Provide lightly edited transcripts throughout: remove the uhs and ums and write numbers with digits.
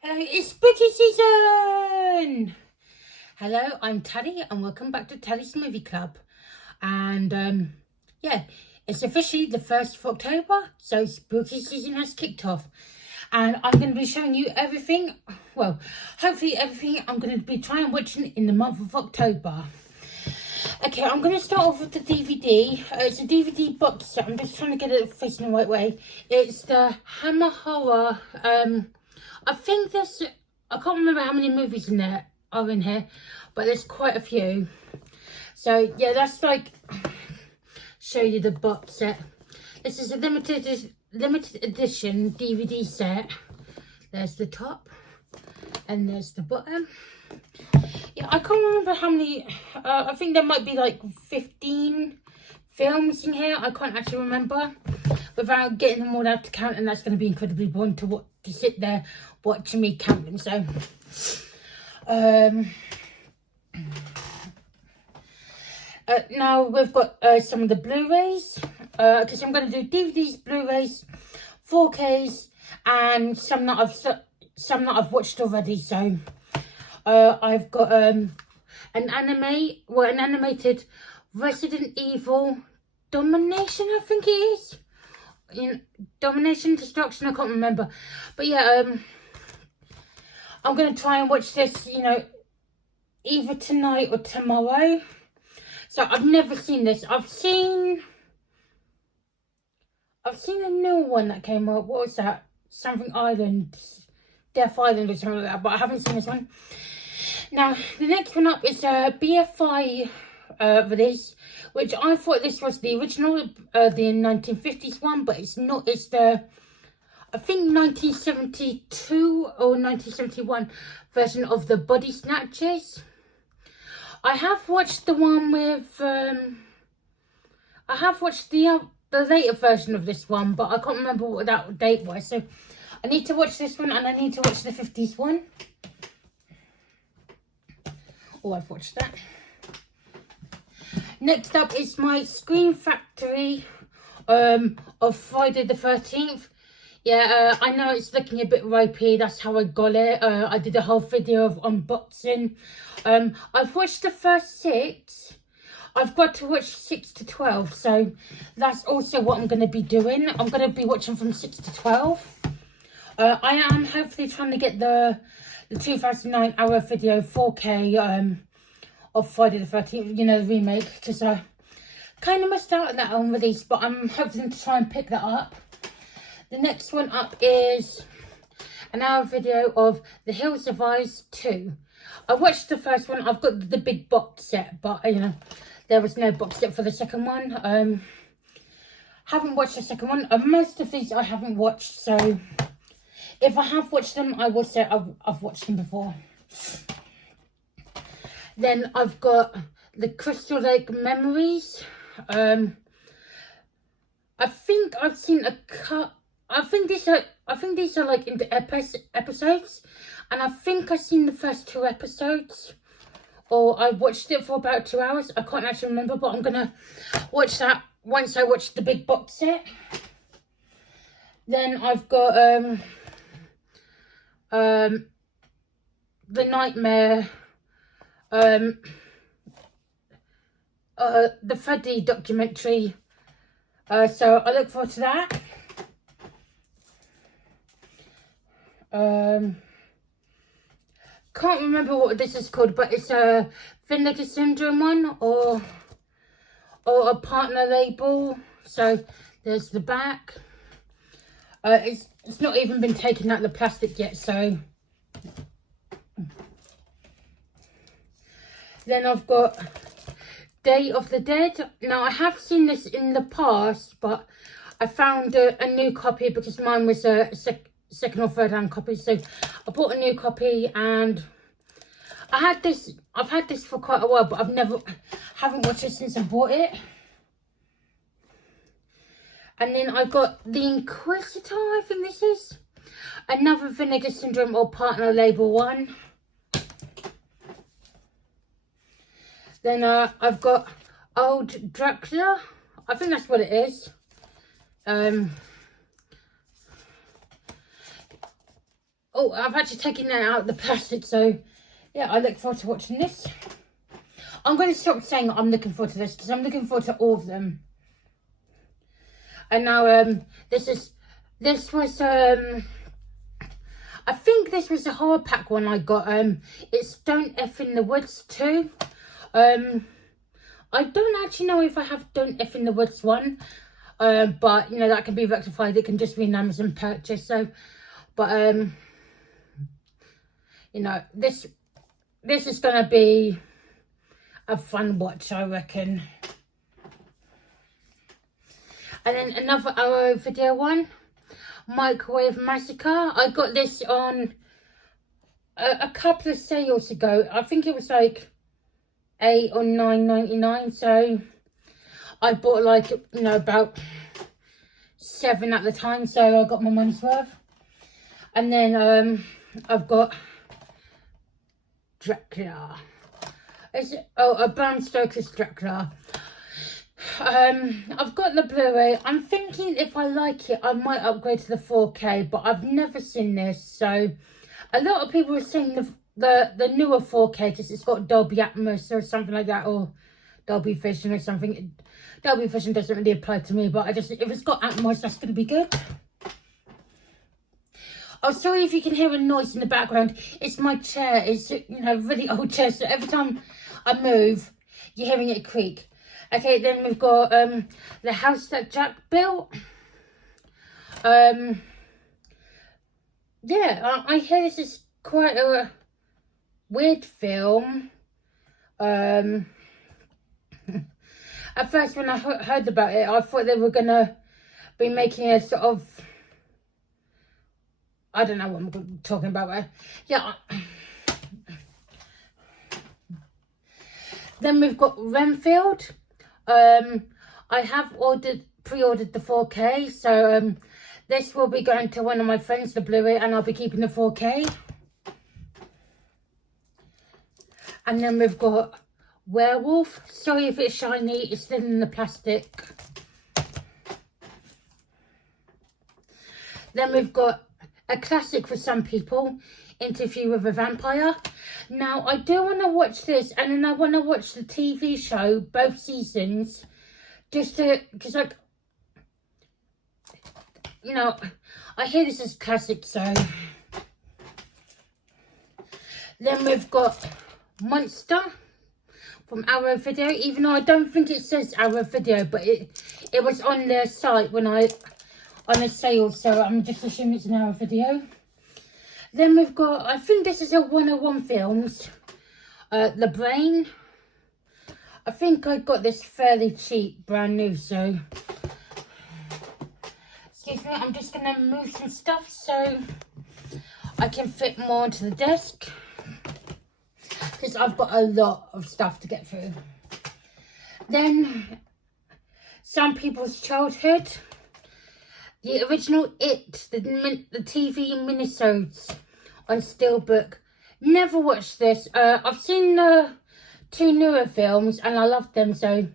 Hello, it's spooky season! Hello, I'm Tally and welcome back to Tally's Movie Club. And yeah, it's officially the 1st of October, so spooky season has kicked off. And I'm going to be showing you everything, well, hopefully everything I'm going to be trying watching in the month of October. Okay, I'm going to start off with the DVD. It's a DVD box set. I'm just trying to get it facing the right way. It's the Hammer Horror. I think there's, I can't remember how many movies are in here, but there's quite a few. So yeah, that's like, show you the box set. This is a limited edition DVD set. There's the top and there's the bottom. Yeah, I can't remember how many, I think there might be like 15 films in here. I can't actually remember without getting them all out to count, and that's going to be incredibly boring to sit there watching me count them. So now we've got some of the Blu-rays, because I'm going to do DVDs, Blu-rays, 4Ks, and some that I've watched already. So I've got an animated Resident Evil Domination, I think it is. Domination, Destruction, I can't remember. But yeah, I'm going to try and watch this, either tonight or tomorrow. So I've never seen this. I've seen a new one that came up. What was that? Something Island, Death Island or something like that. But I haven't seen this one. Now, the next one up is BFI release, which I thought this was the original, the 1950s one, but it's not. It's the, I think, 1972 or 1971 version of the Body Snatchers. I have watched the one with, I have watched the later version of this one, but I can't remember what that date was. So I need to watch this one, and I need to watch the 50s one. Oh, I've watched that. Next up is my Scream Factory of Friday the 13th. Yeah, I know it's looking a bit ropey. That's how I got it. I did a whole video of unboxing. I've watched the first 6. I've got to watch 6 to 12. So that's also what I'm going to be doing. I'm going to be watching from 6 to 12. I am hopefully trying to get the 2009 hour video 4K of Friday the 13th, the remake, because I kind of missed out on that on release, but I'm hoping to try and pick that up. The next one up is an hour video of The Hills Have Eyes 2. I watched the first one. I've got the big box set, but there was no box set for the second one. Haven't watched the second one. Most of these I haven't watched, so if I have watched them, I will say I've watched them before. Then I've got the Crystal Lake Memories. I think I've seen a cut. I think these are like into episodes, and I think I've seen the first 2 episodes, or I watched it for about 2 hours. I can't actually remember, but I'm gonna watch that once I watch the big box set. Then I've got The Nightmare, the Freddy documentary. So I look forward to that. Can't remember what this is called, but it's a Vinegar Syndrome one, or a partner label. So there's the back. It's not even been taken out of the plastic yet, so. Then I've got Day of the Dead. Now, I have seen this in the past, but I found a new copy because mine was a second or third hand copy. So I bought a new copy, and I've had this for quite a while, but haven't watched it since I bought it. And then I got The Inquisitor, I think this is. Another Vinegar Syndrome or partner label one. Then I've got Old Dracula. I think that's what it is. Oh, I've actually taken that out of the plastic, so yeah, I look forward to watching this. I'm going to stop saying I'm looking forward to this because I'm looking forward to all of them. And now this was I think this was a hard pack one I got. It's Don't F in the Woods 2. I don't actually know if I have Don't F in the Woods 1. But you know, that can be rectified. It can just be an Amazon purchase. So, but you know, this is gonna be a fun watch, I reckon. And then another Arrow video one, Microwave Massacre. I got this on a couple of sales ago. I think it was like $8 or $9.99. So I bought like, you know, about 7 at the time. So I got my money's worth. And then I've got Dracula. A Bram Stoker's Dracula. I've got the Blu-ray. I'm thinking if I like it, I might upgrade to the 4K, but I've never seen this. So a lot of people are saying the newer 4K because it's got Dolby Atmos or something like that, or Dolby Vision or something. Dolby Vision doesn't really apply to me, but if it's got Atmos, that's going to be good. Oh, sorry if you can hear a noise in the background. It's my chair. It's, you know, a really old chair, so every time I move, you're hearing it creak. Okay, then we've got The House That Jack Built. Yeah, I hear this is quite a weird film. At first, when I heard about it, I thought they were gonna be making a sort of, I don't know what I'm talking about, but yeah. Then we've got Renfield. I have pre-ordered the 4K, so this will be going to one of my friends, the Blu-ray, and I'll be keeping the 4K. And then we've got Werewolf. Sorry if it's shiny, it's still in the plastic. Then we've got a classic for some people, Interview with a Vampire. Now, I do want to watch this, and then I want to watch the TV show, both seasons, just to, because, like, you know, I hear this is classic, so. Then we've got Monster from Arrow Video, even though I don't think it says Arrow Video, but it was on their site when on a sale, so I'm just assuming it's an Arrow Video. Then we've got, I think this is a 101 Films, The Brain. I think I got this fairly cheap, brand new, so. Excuse me, I'm just going to move some stuff so I can fit more onto the desk. Because I've got a lot of stuff to get through. Then, Some People's Childhood. The original It, the TV minisodes on Steelbook. Never watched this. I've seen the 2 newer films and I love them, so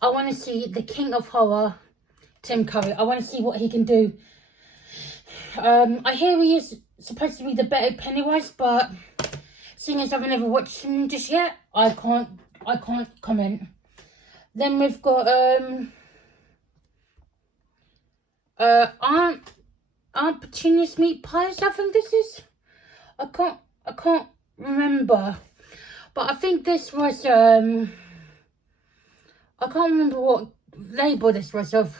I want to see the King of Horror, Tim Curry. I want to see what he can do. I hear he is supposed to be the better Pennywise, but seeing as I've never watched him just yet, I can't comment. Then we've got Aunt Petunia's Meat Pies, I think this is. I can't remember. But I think this was I can't remember what label this was of.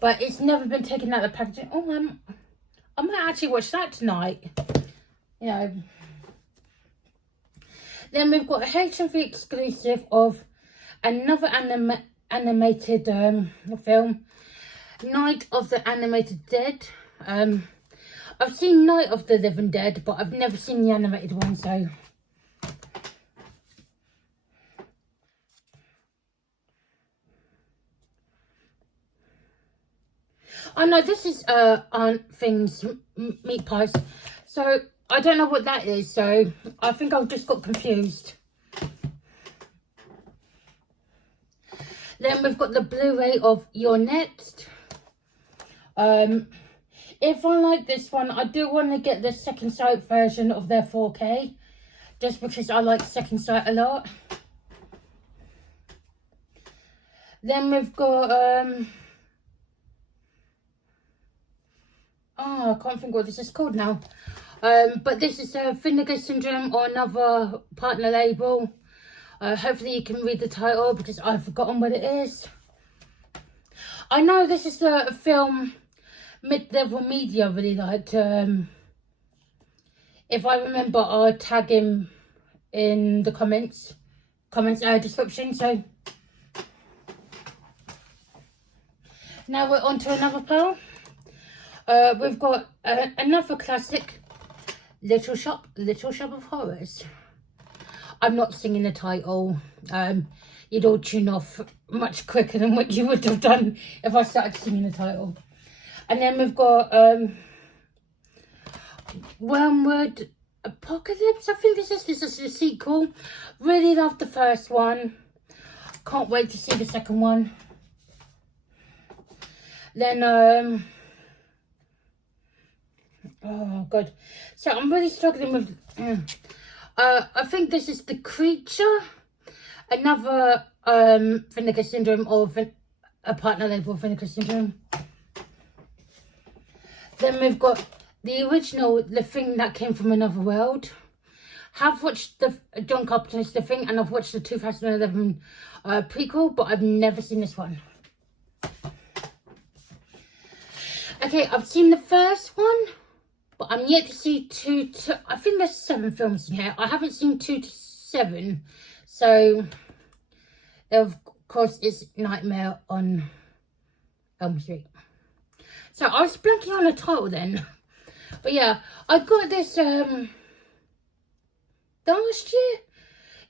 But it's never been taken out of the packaging. Oh, I might actually watch that tonight. You know. Then we've got a HMV exclusive of another animated film, Night of the Animated Dead. I've seen Night of the Living Dead, but I've never seen the animated one, so. Oh no, this is Aunt Thing's Meat Pies. So I don't know what that is, so I think I've just got confused. Then we've got the Blu-ray of You're Next. If I like this one, I do want to get the Second Sight version of their 4K, just because I like Second Sight a lot. Then we've got oh, I can't think what this is called now. But this is Vinegar Syndrome, or another partner label. Hopefully you can read the title, because I've forgotten what it is. I know this is the film Mid-Level Media really liked. If I remember, I'll tag him in the comments description. So now we're on to another pearl. We've got another classic, Little Shop of Horrors. I'm not singing the title. You'd all tune off much quicker than what you would have done if I started singing the title. And then we've got Wormwood Apocalypse. I think this is the sequel. Really loved the first one. Can't wait to see the second one. Then oh god, so I'm really struggling with I think this is The Creature, another Vinegar Syndrome, or a partner label of Vinegar Syndrome. Then we've got the original, The Thing That Came From Another World. Have watched the John Carpenter's The Thing, and I've watched the 2011 prequel, but I've never seen this one. Okay, I've seen the first one, but I'm yet to see 2 to... I think there's 7 films in here. I haven't seen 2 to 7. So, of course, it's Nightmare on Elm Street. So, I was blanking on a title then. But yeah, I got this last year.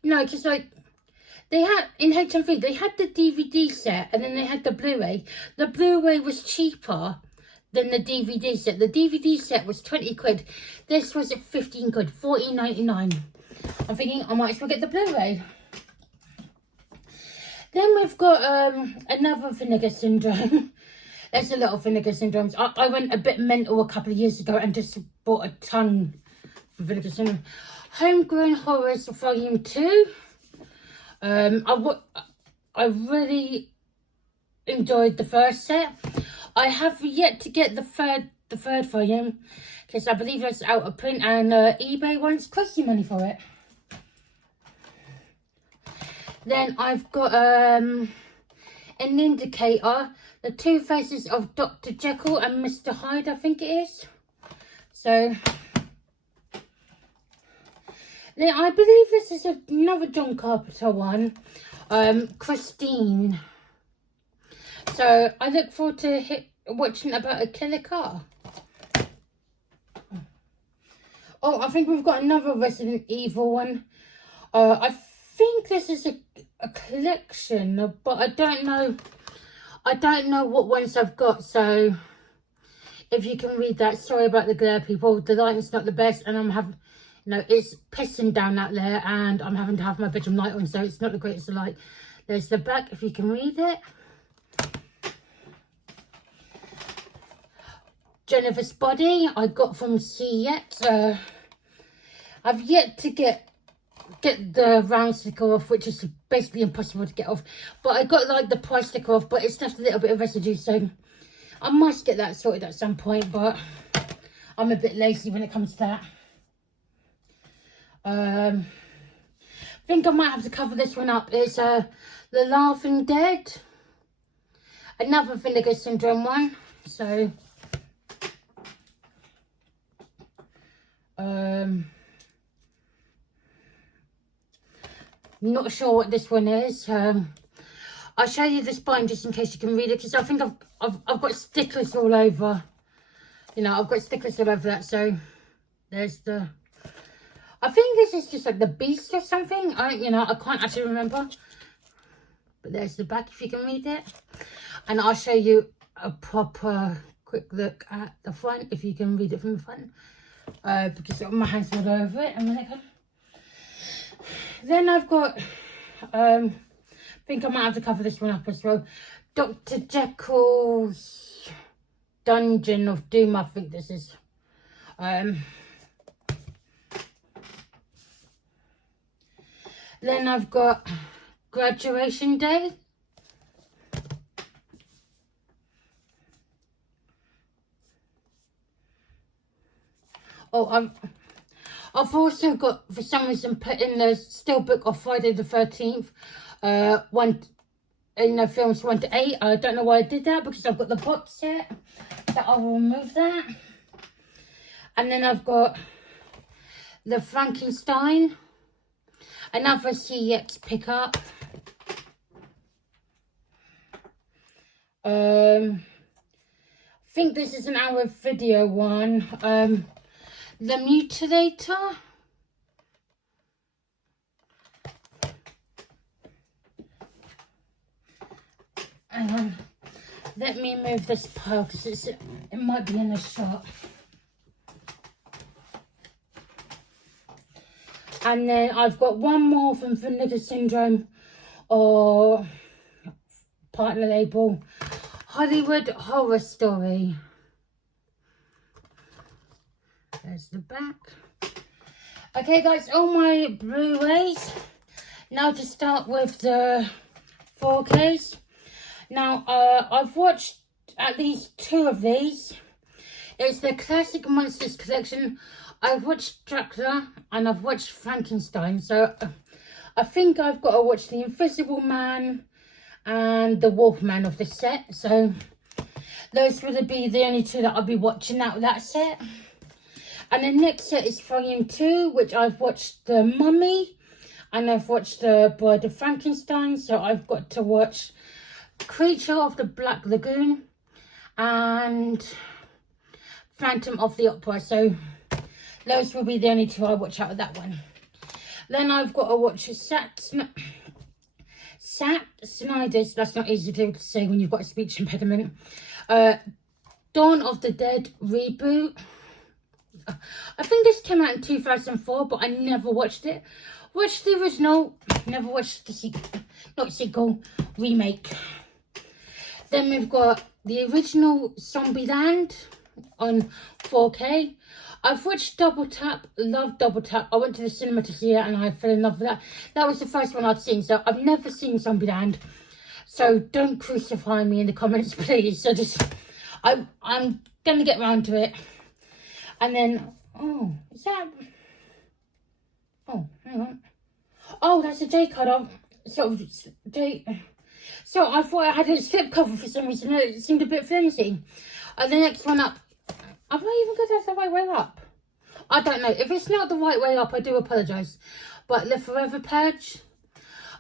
No, because like, they had, in HMV, they had the DVD set, and then they had the Blu-ray. The Blu-ray was cheaper than the DVD set. The DVD set was 20 quid. This was at 15 quid, 14.99. I'm thinking I might as well get the Blu-ray. Then we've got another Vinegar Syndrome. There's a lot of Vinegar Syndromes. I went a bit mental a couple of years ago and just bought a ton for Vinegar Syndrome. Homegrown Horrors Volume 2. I really enjoyed the first set. I have yet to get the third volume, because I believe it's out of print, and eBay wants crazy money for it. Then I've got an indicator, The Two Faces of Dr. Jekyll and Mr. Hyde, I think it is. So then I believe this is another John Carpenter one, Christine. So I look forward to watching about a killer car. Oh, I think we've got another Resident Evil one. I think this is a collection, but I don't know. I don't know what ones I've got. So if you can read that, sorry about the glare, people. The lighting's not the best, and I'm having, it's pissing down out there, and I'm having to have my bedroom light on, so it's not the greatest of light. There's the back, if you can read it. Jennifer's Body, I got from CEX. I've yet to get the round sticker off, which is basically impossible to get off. But I got like the price sticker off, but it's left a little bit of residue, so I must get that sorted at some point. But I'm a bit lazy when it comes to that. I think I might have to cover this one up. It's The Laughing Dead, another Vinegar Syndrome one. So not sure what this one is. I'll show you the spine just in case you can read it, because I think I've got stickers all over. I've got stickers all over that. So there's the. I think this is just like the Beast or something. I can't actually remember. But there's the back if you can read it, and I'll show you a proper quick look at the front if you can read it from the front. Because my hands all over it. Then I've got, I think I might have to cover this one up as well. Dr. Jekyll's Dungeon of Doom, I think this is. Then I've got Graduation Day. Oh, I've also got, for some reason, put in the Steelbook of Friday the 13th. One in the films 1 to 8. I don't know why I did that, because I've got the box set. So I will remove that. And then I've got the Frankenstein. Another CX pickup. I think this is an hour video one. The Mutilator. Let me move this pile because it might be in the shot. And then I've got one more from Vinegar Syndrome, or partner label, Hollywood Horror Story. There's the back. Okay guys, all my Blu-rays. Now to start with the 4Ks. Now I've watched at least 2 of these. It's the Classic Monsters collection. I've watched Dracula and I've watched Frankenstein. So I think I've got to watch The Invisible Man and The Wolfman of the set. So those will be the only 2 that I'll be watching out of that set. And the next set is Volume 2, which I've watched The Mummy and I've watched The Bride of Frankenstein. So I've got to watch Creature of the Black Lagoon and Phantom of the Opera. So those will be the only 2 I watch out of that one. Then I've got to watch Zack Snyder's, that's not easy to say when you've got a speech impediment, Dawn of the Dead reboot. I think this came out in 2004, but I never watched it. Watched the original, never watched the sequel, remake. Then we've got the original Zombieland on 4K. I've watched Double Tap, loved Double Tap. I went to the cinema to see it and I fell in love with that. That was the first one I'd seen, so I've never seen Zombieland. So don't crucify me in the comments, please. So just, I'm going to get round to it. And then, oh, is that, oh, hang on. Oh, that's a J card. So I thought I had a slip cover for some reason. It seemed a bit flimsy. And the next one up, I'm not even good at the right way up. I don't know. If it's not the right way up, I do apologise. But the Forever Purge.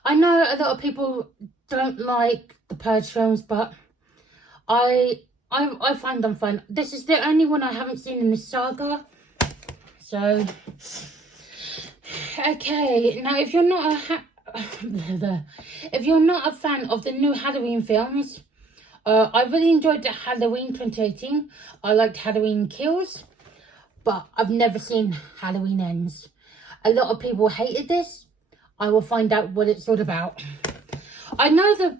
I know a lot of people don't like the Purge films, but I find them fun. This is the only one I haven't seen in the saga. So, okay. Now, if you're not a fan of the new Halloween films, I really enjoyed the Halloween 2018. I liked Halloween Kills, but I've never seen Halloween Ends. A lot of people hated this. I will find out what it's all about. I know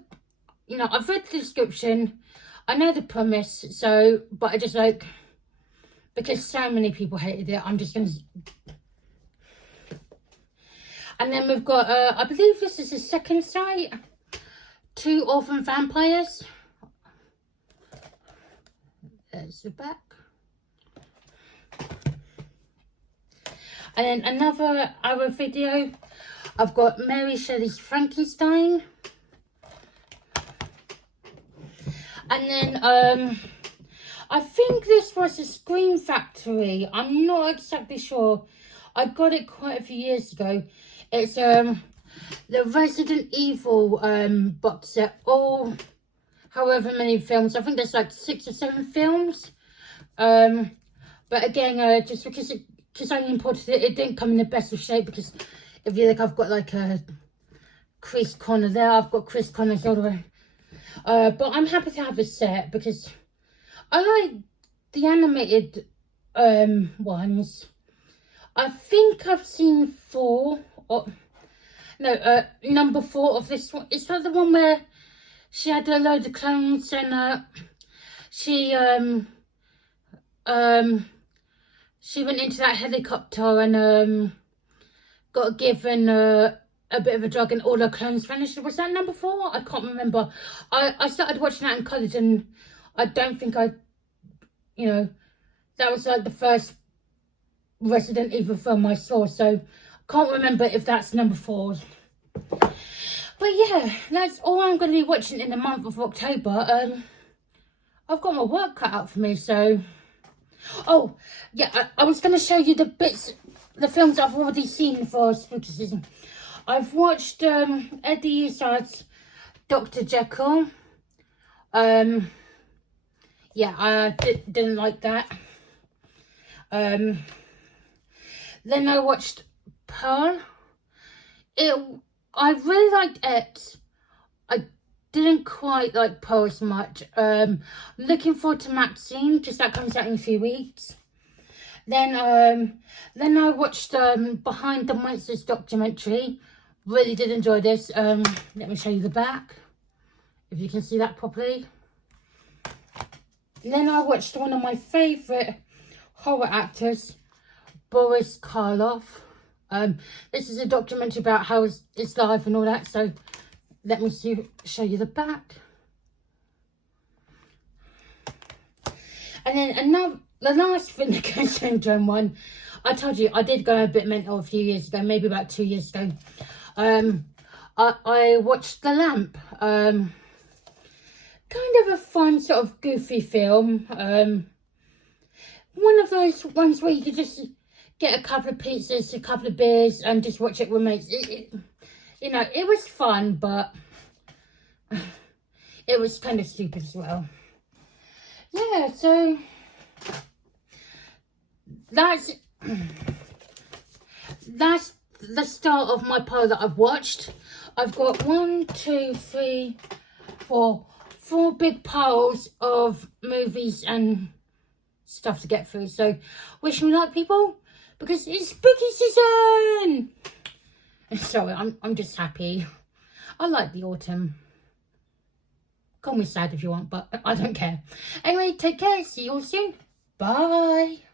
I've read the description. I know the premise, so, but I just because so many people hated it, I'm just going to... And then we've got, I believe this is the second site, 2 Orphan Vampires. There's the back. And then another hour video, I've got Mary Shelley's Frankenstein. And then, I think this was a Scream Factory. I'm not exactly sure. I got it quite a few years ago. It's the Resident Evil box set. All however many films. I think there's like 6 or 7 films. But again, just because I imported it, it didn't come in the best of shape. Because if you look, I've got like a Chris Connor there. I've got Chris Connors all the way. But I'm happy to have a set because I like the animated ones. I think I've seen 4 or no, number 4 of this one. Is that the one where she had a load of clones and she she went into that helicopter and got given a bit of a drug and all her clones vanished. Was that number 4? I can't remember. I started watching that in college and I don't think that was like the first Resident Evil film I saw, so I can't remember if that's number 4. But yeah, that's all I'm going to be watching in the month of October. I've got my work cut out for me, so... Oh, yeah, I was going to show you the films I've already seen for spooky season. I've watched Eddie Izzard's Dr. Jekyll. Yeah, I didn't like that. Then I watched Pearl. I really liked it. I didn't quite like Pearl as much. Looking forward to Maxine, just that comes out in a few weeks. Then I watched Behind the Monsters documentary. Really did enjoy this. Let me show you the back, if you can see that properly. Then I watched one of my favourite horror actors, Boris Karloff. This is a documentary about how his life and all that, so let me show you the back. And then the last Finnegan Syndrome one, I told you I did go a bit mental a few years ago, maybe about 2 years ago. I watched The Lamp. Kind of a fun sort of goofy film. One of those ones where you could just get a couple of pizzas, a couple of beers, and just watch it with mates. It was fun, but it was kind of stupid as well. Yeah, so that's the start of my pile that I've watched. I've got 1, 2, 3, 4 big piles of movies and stuff to get through. So wish me luck, people, because it's spooky season. Sorry, I'm just happy. I like the autumn. Call me sad if you want, but I don't care. Anyway, take care. See you all soon. Bye.